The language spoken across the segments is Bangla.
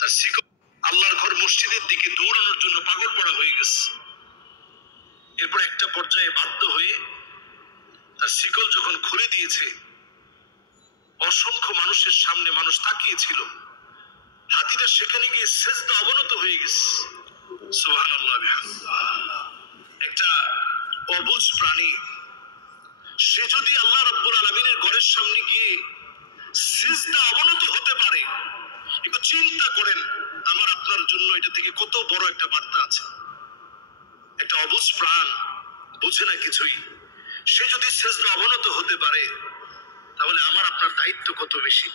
তার শিকল আল্লাহর ঘর মসজিদের দিকে দৌড়ানোর জন্য পাগল পড়া হয়ে গেছে। এরপর একটা পর্যায়ে বাধ্য হয়ে তার শিকল যখন খুলে দিয়েছে, অসংখ্য মানুষের সামনে মানুষ তাকিয়েছিল, হাতিটা সেখানে গিয়ে সেজদা অবনত হয়ে গেছে। সুবহানাল্লাহ। একটা অবুঝ প্রাণী, সে যদি আল্লাহ রাব্বুল আলামিনের ঘরের সামনে গিয়ে সিজদা অবনত হতে পারে, একটু চিন্তা করেন আমার আপনার জন্য এটা থেকে কত বড় একটা বার্তা আছে। একটা অবুঝ প্রাণ, বুঝে না কিছুই, সে যদি সিজদা অবনত হতে পারে, তাহলে আমার আপনার দায়িত্ব কত বেশি।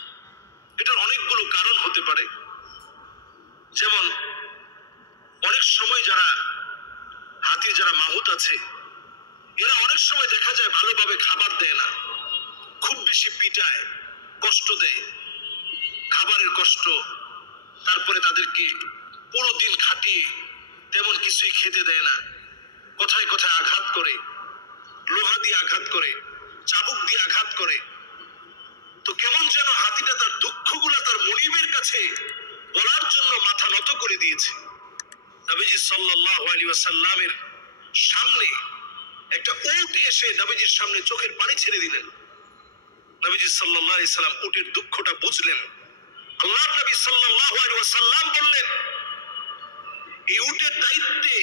এটার অনেকগুলো কারণ হতে পারে। যেমন অনেক সময় যারা হাতির যারা মাহুত আছে, এরা অনেক সময় দেখা যায় ভালোভাবে খাবার দেয় না, খুব বেশি পিটায়, কষ্ট দেয়, খাবারের কষ্ট, তারপরে তাদেরকে পুরো দিন খাটিয়ে তেমন কিছুই খেতে দেয় না, কথায় কথায় আঘাত করে, লোহা দিয়ে আঘাত করে, চাবুক দিয়ে আঘাত করে। তো কেমন যেন হাতিটা তার দুঃখগুলা তার মনিবের কাছে বলার জন্য মাথা নত করে দিয়েছে। নবীজি সাল্লাল্লাহু আলাইহি ওয়াসাল্লামের সামনে একটা উট এসে নবীজির সামনে চোখের পানি ছেড়ে দিলেন। নবীজি সাল্লাল্লাহু আলাইহি সাল্লাম উটের দুঃখটা বুঝলেন। আল্লাহর নবী সাল্লাল্লাহু আলাইহি ওয়াসাল্লাম বললেন, এই উটের দায়িত্বে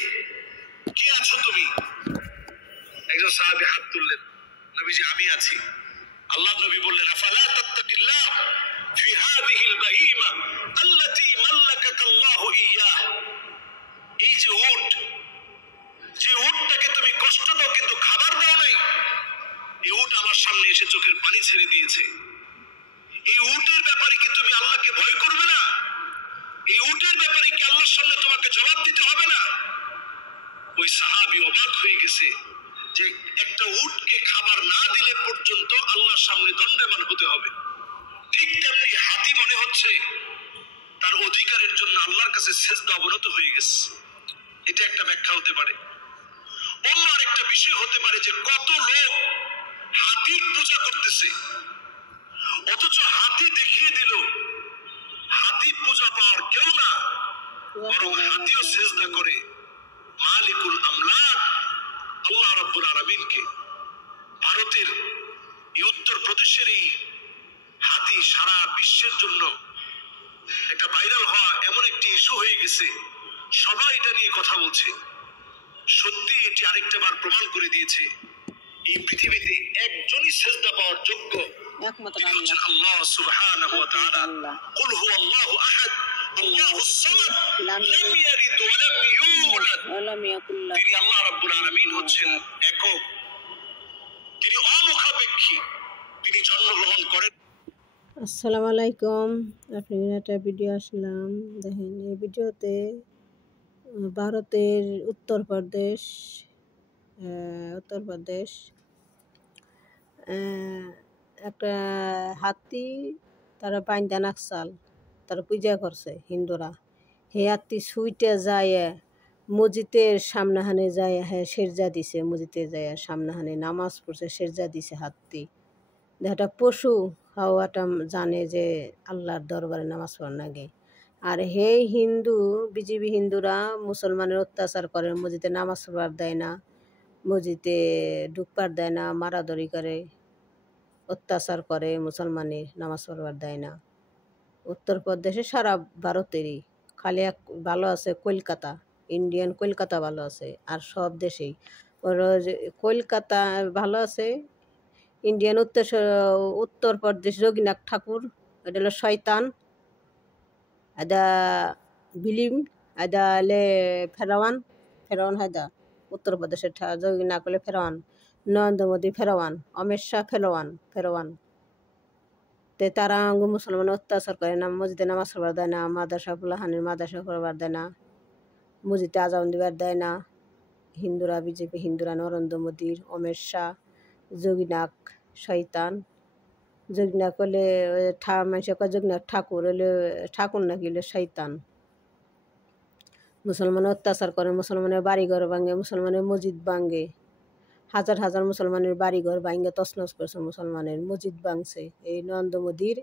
কে আছো তুমি? একজন সাহাবী হাত তুললেন, নবীজি আমি আছি। আল্লাহর নবী বললেন, আফালা তাত্তাকিল্লাহ ফি হাযিহিল বাহিমা আল্লাতী মাল্লাকাকাল্লাহু ইয়্যাহ। এই যে উট, যে উটটাকে তুমি কষ্ট দাও কিন্তু খাবার দাও নাই, এই উট আমার সামনে এসে চোখের পানি ছেড়ে দিয়েছে। এই উটের ব্যাপারে কি তুমি আল্লাহকে ভয় করবে না? এই উটের ব্যাপারে কি আল্লাহর সামনে তোমাকে জবাব দিতে হবে না? ওই সাহাবী অবাক হয়ে গেছে যে একটা উটকে খাবার না দিলে পর্যন্ত আল্লাহর সামনে দণ্ডায়মান হতে হবে। ঠিক তেমনি হাতি মনে হচ্ছে তার অধিকারের জন্য আল্লাহর কাছে সিজদা অবনত হয়ে গেছে। এটা একটা ব্যাখ্যা হতে পারে। অন্য আরেকটা বিষয় হতে পারে যে কত লোক হাতির পূজা করতেছে, অথচ হাতি দেখিয়ে দিল হাতি পূজা পাওয়ার কেউ না, বরং হাতিও সিজদা করে মালিকুল আমলাক আল্লাহ রাব্বুল আলামিনকে। ভারতের এই উত্তর প্রদেশের এই হাতি সারা বিশ্বের জন্য একটা ভাইরাল হওয়া এমন একটি ইস্যু হয়ে গেছে, সবাই এটা নিয়ে কথা বলছে। সত্যি এটি আরেকটা বার প্রমাণ করে দিয়েছে এই পৃথিবীতে একজনই সিজদা পাওয়ার যোগ্য, তিনি হচ্ছেন আল্লাহ সুবহানাহু ওয়া তাআলা। কুল হুয়াল্লাহু আহাদ আল্লাহুস সামাদ লাম ইয়ালিদ ওয়া লাম ইউলাদ ওয়া লাম ইয়াকুল লাহু। তিনি আল্লাহ রাব্বুল আলামিন হচ্ছেন একক, তিনি অমুখাপেক্ষী, তিনি জন্মগ্রহণ করেন। আসসালামু আলাইকুম। আপনি একটা ভিডিও আসলাম, দেখেন এই ভিডিওতে ভারতের উত্তরপ্রদেশ একটা হাতি তারা বাইন্দা নাকসাল তারা পূজা করছে হিন্দুরা। হে হাতি সুইটে যায় মসজিদের সামনাহানে যায়, হ্যাঁ সেরজা দিছে, মসজিদে যায় সামনাহানে নামাজ পড়ছে, সেরজা দিছে হাতি। একটা পশু হাওয়াটা জানে যে আল্লাহর দরবারে নামাজ পড়ার নাগে। আর হে হিন্দু বিজেপি হিন্দুরা মুসলমানের অত্যাচার করে, মসজিদে নামাজ পড়বার দেয় না, মসজিদে ঢুকবার দেয় না, মারাধরি করে, অত্যাচার করে, মুসলমানের নামাজ পড়বার দেয় না। উত্তরপ্রদেশে সারা ভারতেরই খালি এক ভালো আছে কলকাতা, ইন্ডিয়ান কলকাতা ভালো আছে, আর সব দেশেই ওর কলকাতা ভালো আছে। ইন্ডিয়ান উত্তরপ্রদেশ রঘুনাথ ঠাকুর, এটা হলো শয়তান, এটা বিলিম, এটা হলে ফেরাওয়ান হায়দা। উত্তরপ্রদেশের রঘুনাথ করলে ফেরাওয়ান, নরেন্দ্র মোদী ফেরাওয়ান, অমিত শাহ ফেরাওয়ান। তে তারা মুসলমান অত্যাচার করে না, মসজিদে নামাজ পড়বার দেয় না, মাদ্রাসা ফুলাহানের মাদ্রাসা করবার দেয় না, মসজিদে আজান দিবার দেয় না। হিন্দুরা বিজেপি হিন্দুরা নরেন্দ্র মোদীর, অমিত শাহ, যোগীনাথ শয়তান। যোগীনাথ করলে মানুষের কয় যোগীনাথ ঠাকুর হলে ঠাকুর নাকি হলে শয়তান। মুসলমান অত্যাচার করে, মুসলমানের বাড়িঘর ভাঙে, মুসলমানের মসজিদ ভাঙে, হাজার হাজার মুসলমানের বাড়িঘর ভাঙে তছনছ করছে, মুসলমানের মসজিদ ভাঙছে। এই নরেন্দ্র মোদীর,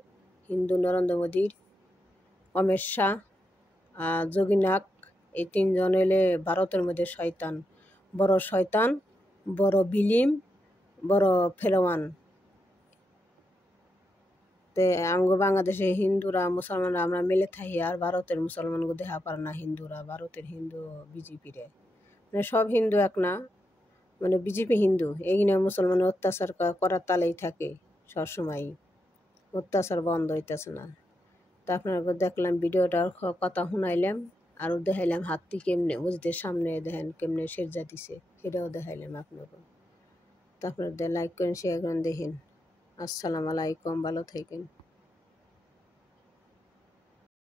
হিন্দু নরেন্দ্র মোদীর, অমিত শাহ যোগীনাথ, এই তিনজন এলে ভারতের মধ্যে শয়তান, বড় বিলিম, বড় ফেরওয়ান। তে আমগো বাংলাদেশে হিন্দুরা মুসলমানরা আমরা মিলে থাকি, আর ভারতের মুসলমানকে দেখা পারে না হিন্দুরা, ভারতের হিন্দু বিজেপিরে, মানে সব হিন্দু এক না, মানে বিজেপি হিন্দু এইখানে মুসলমানের অত্যাচার করার তালেই থাকে সবসময়, অত্যাচার বন্ধ হইতেছে না। তা আপনাকে দেখলাম ভিডিওটার কথা শুনাইলাম, আরও দেখাইলাম হাতি কেমনে মসজিদের সামনে দেখেন কেমনে সেজা দিছে, সেটাও দেখাইলাম আপনাকে। তা আপনাদের লাইক করেন, শেয়ার করেন, দেখেন। আসসালামু আলাইকুম, ভালো থাকেন।